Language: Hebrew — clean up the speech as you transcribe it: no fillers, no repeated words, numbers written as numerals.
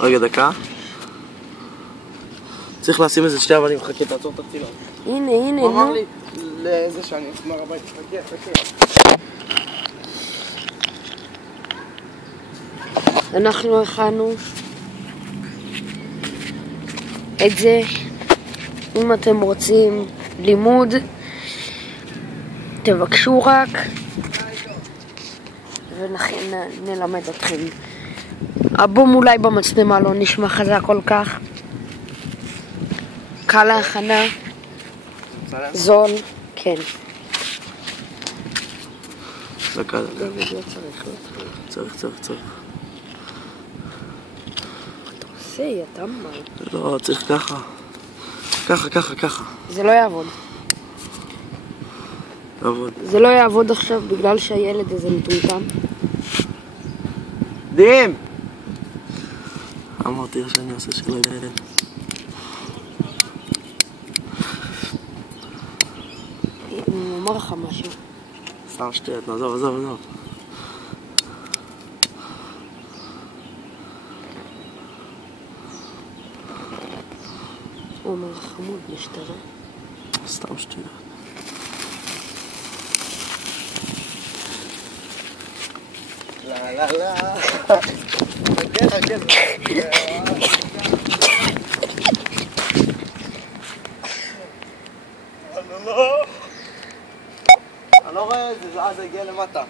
רגע, דקה. צריך לשים איזה שתי אבנים, חכה, תעצור את הצילום. הנה, נו. הוא אמר לי לאיזה שאני אשמר הבית, חכה. אנחנו הכנו את זה. אם אתם רוצים לימוד, תבקשו רק ונלמד אתכם. הבום אולי במצלמה לא נשמע חזק כל כך. קל להכנה, זול, כן. דקה. צריך. אתה עושה, אתה מה? לא, צריך ככה. ככה. זה לא יעבוד. זה לא יעבוד עכשיו בגלל שהילד הזה מטומטם. דים! אמרתי שאני עושה שלא ילד. הוא אמר לך משהו. סתם שטויות, עזוב. הוא אומר חמוד, משטרה. סתם שטויות. לא. חכה. אני לא רואה את זה, אז זה הגיע למטה.